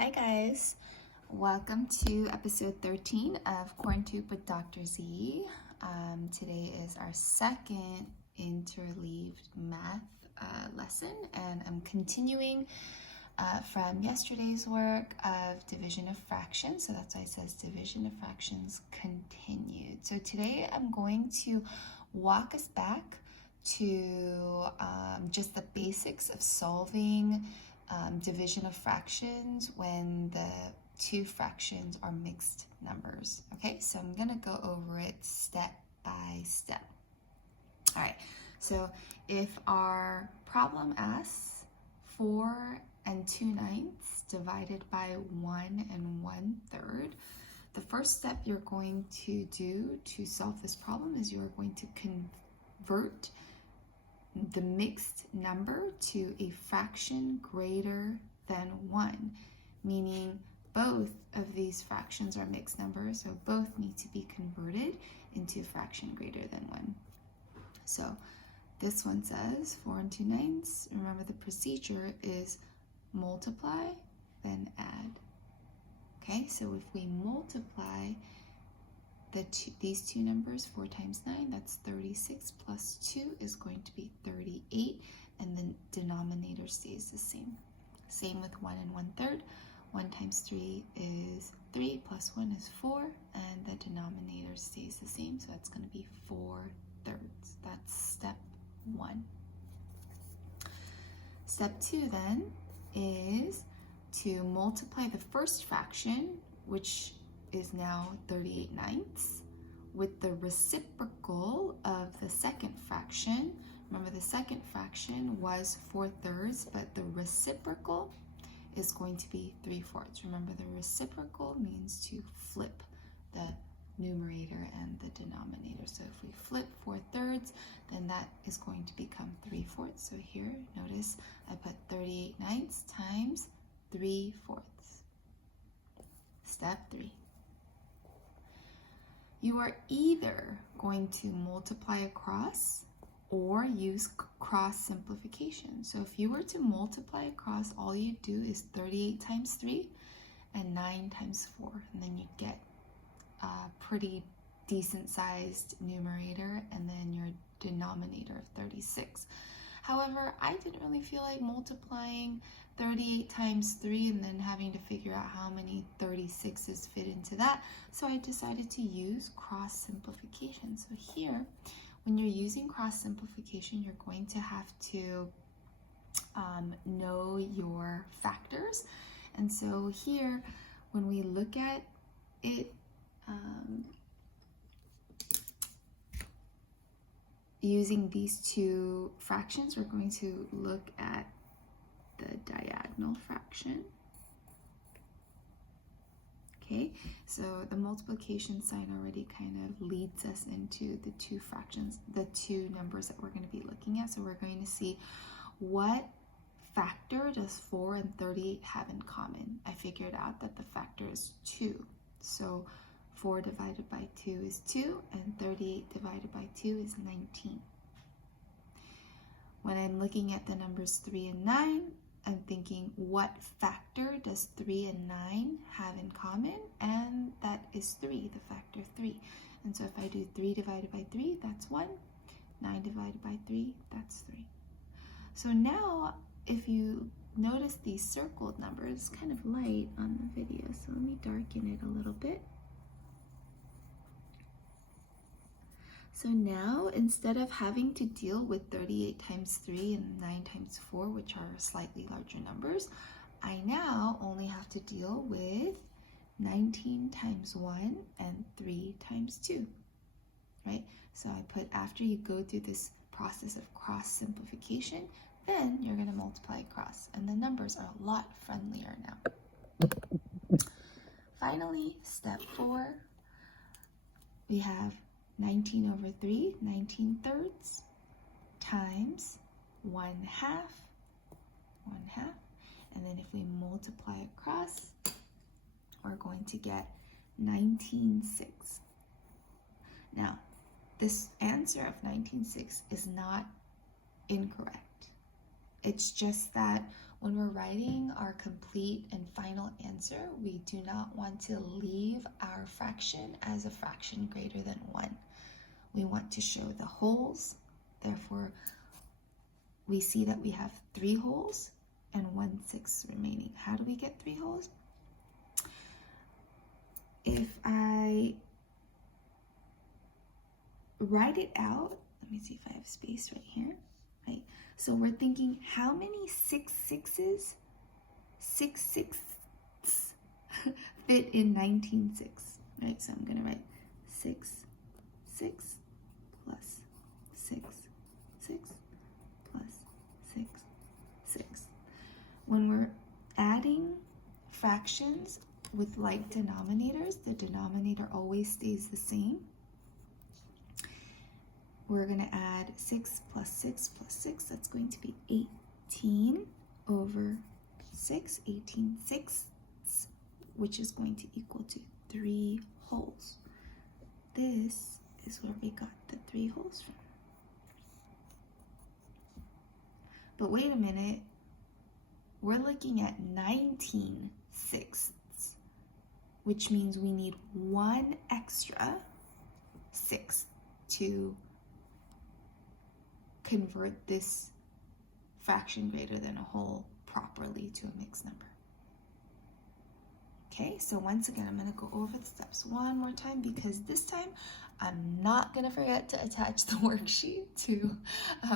Hi guys, welcome to episode 13 of QuaranTUBE with Dr. Z. Today is our second interleaved math lesson, and I'm continuing from yesterday's work of division of fractions. So that's why it says division of fractions continued. So today I'm going to walk us back to just the basics of solving division of fractions when the two fractions are mixed numbers. Okay, so I'm gonna go over it step by step. All right, so if our problem asks 4 2/9 divided by 1 1/3, the first step you're going to do to solve this problem is you are going to convert the mixed number to a fraction greater than 1, meaning both of these fractions are mixed numbers, so both need to be converted into a fraction greater than 1. So this one says 4 2/9. Remember, the procedure is multiply, then add. Okay, so if we multiply these two numbers, 4 times 9, that's 36, plus 2 is going to be 38, and the denominator stays the same. Same with 1 1/3. 1 times 3 is 3, plus 1 is 4, and the denominator stays the same, so that's going to be 4/3. That's step 1. Step 2 then is to multiply the first fraction, which is now 38/9, with the reciprocal of the second fraction. Remember, the second fraction was 4/3, but the reciprocal is going to be 3/4. Remember, the reciprocal means to flip the numerator and the denominator. So if we flip 4/3, then that is going to become 3/4. So here, notice I put 38/9 times 3/4. Step 3. You are either going to multiply across or use cross simplification. So if you were to multiply across, all you do is 38 times 3 and 9 times 4, and then you get a pretty decent sized numerator and then your denominator of 36. However, I didn't really feel like multiplying 38 times 3 and then having to figure out how many 36s fit into that, so I decided to use cross simplification. So here, when you're using cross simplification, you're going to have to know your factors. And so here, when we look at it using these two fractions, we're going to look at the diagonal fraction. Okay, so the multiplication sign already kind of leads us into the two fractions, the two numbers that we're going to be looking at. So we're going to see what factor does 4 and 38 have in common. I figured out that the factor is 2. So 4 divided by 2 is 2, and 38 divided by 2 is 19. When I'm looking at the numbers 3 and 9, I'm thinking, what factor does 3 and 9 have in common? And that is 3, the factor 3. And so if I do 3 divided by 3, that's 1. 9 divided by 3, that's 3. So now, if you notice these circled numbers, it's kind of light on the video, so let me darken it a little bit. So now, instead of having to deal with 38 times 3 and 9 times 4, which are slightly larger numbers, I now only have to deal with 19 times 1 and 3 times 2, right? So I put, after you go through this process of cross simplification, then you're going to multiply across, and the numbers are a lot friendlier now. Finally, step 4, we have 19 over 3, 19/3, times 1/2, and then if we multiply across, we're going to get 19/6. Now, this answer of 19/6 is not incorrect. It's just that When we're writing our complete and final answer, we do not want to leave our fraction as a fraction greater than 1. We want to show the wholes. Therefore, we see that we have 3 wholes and 1/6 remaining. How do we get 3 wholes? If I write it out, let me see if I have space right here, right? So we're thinking, how many 6 sixes fit in 19/6, right? So I'm gonna write 6 plus 6 plus 6. When we're adding fractions with like denominators, the denominator always stays the same. We're going to add 6 plus 6 plus 6. That's going to be 18 over 6, 18/6, which is going to equal to 3 wholes. This is where we got the 3 wholes from. But wait a minute, we're looking at 19/6, which means we need 1 extra 6 to convert this fraction greater than a whole properly to a mixed number. Okay, so once again, I'm going to go over the steps one more time, because this time I'm not going to forget to attach the worksheet to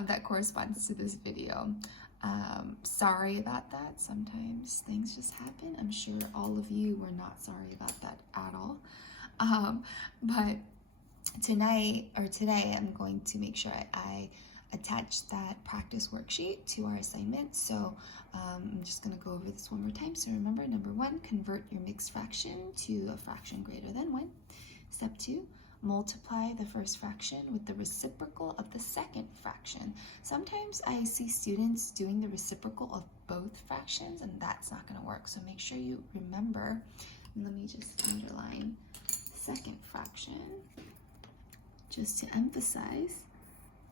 that corresponds to this video. Sorry about that. Sometimes things just happen. I'm sure all of you were not sorry about that at all. But today I'm going to make sure I attach that practice worksheet to our assignment. So I'm just going to go over this one more time. So remember, number 1, convert your mixed fraction to a fraction greater than 1. Step 2, multiply the first fraction with the reciprocal of the second fraction. Sometimes I see students doing the reciprocal of both fractions, and that's not going to work. So make sure you remember, let me just underline second fraction, just to emphasize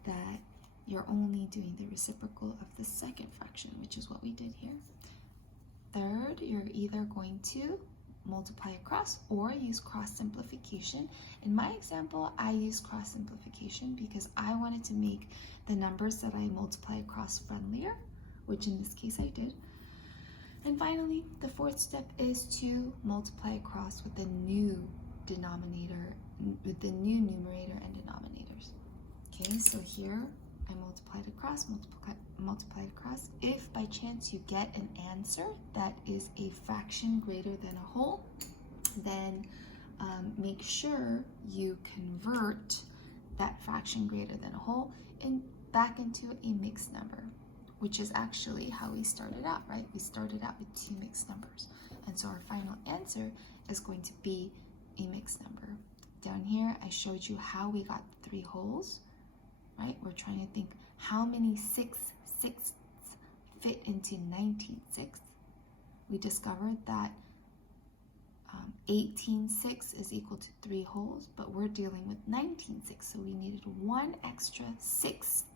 that you're only doing the reciprocal of the second fraction, which is what we did here. Third, you're either going to multiply across or use cross simplification. In my example, I use cross simplification because I wanted to make the numbers that I multiply across friendlier, which in this case I did. And finally, the fourth step is to multiply across with the new denominator, with the new numerator and denominators. Okay, so here I multiplied across. If by chance you get an answer that is a fraction greater than a whole, then make sure you convert that fraction greater than a whole back into a mixed number, which is actually how we started out, right? We started out with 2 mixed numbers. And so our final answer is going to be a mixed number. Down here, I showed you how we got 3 wholes, right? We're trying to think how many 6 sixths fit into 19/6. We discovered that 18/6 is equal to 3 wholes, but we're dealing with 19/6, so we needed 1 extra sixth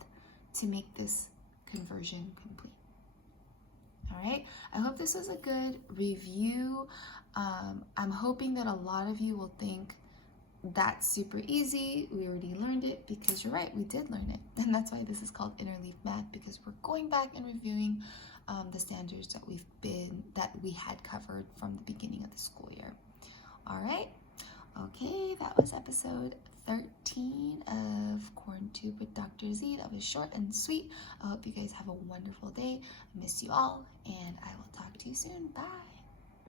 to make this conversion complete. All right, I hope this was a good review. I'm hoping that a lot of you will think that's super easy, we already learned it, because you're right, we did learn it. And that's why this is called interleaved math, because we're going back and reviewing the standards that we had covered from the beginning of the school year. All right, okay, that was episode 13 of QuaranTUBE with Dr. Z. That was short and sweet. I hope you guys have a wonderful day. I miss you all, and I will talk to you soon. Bye.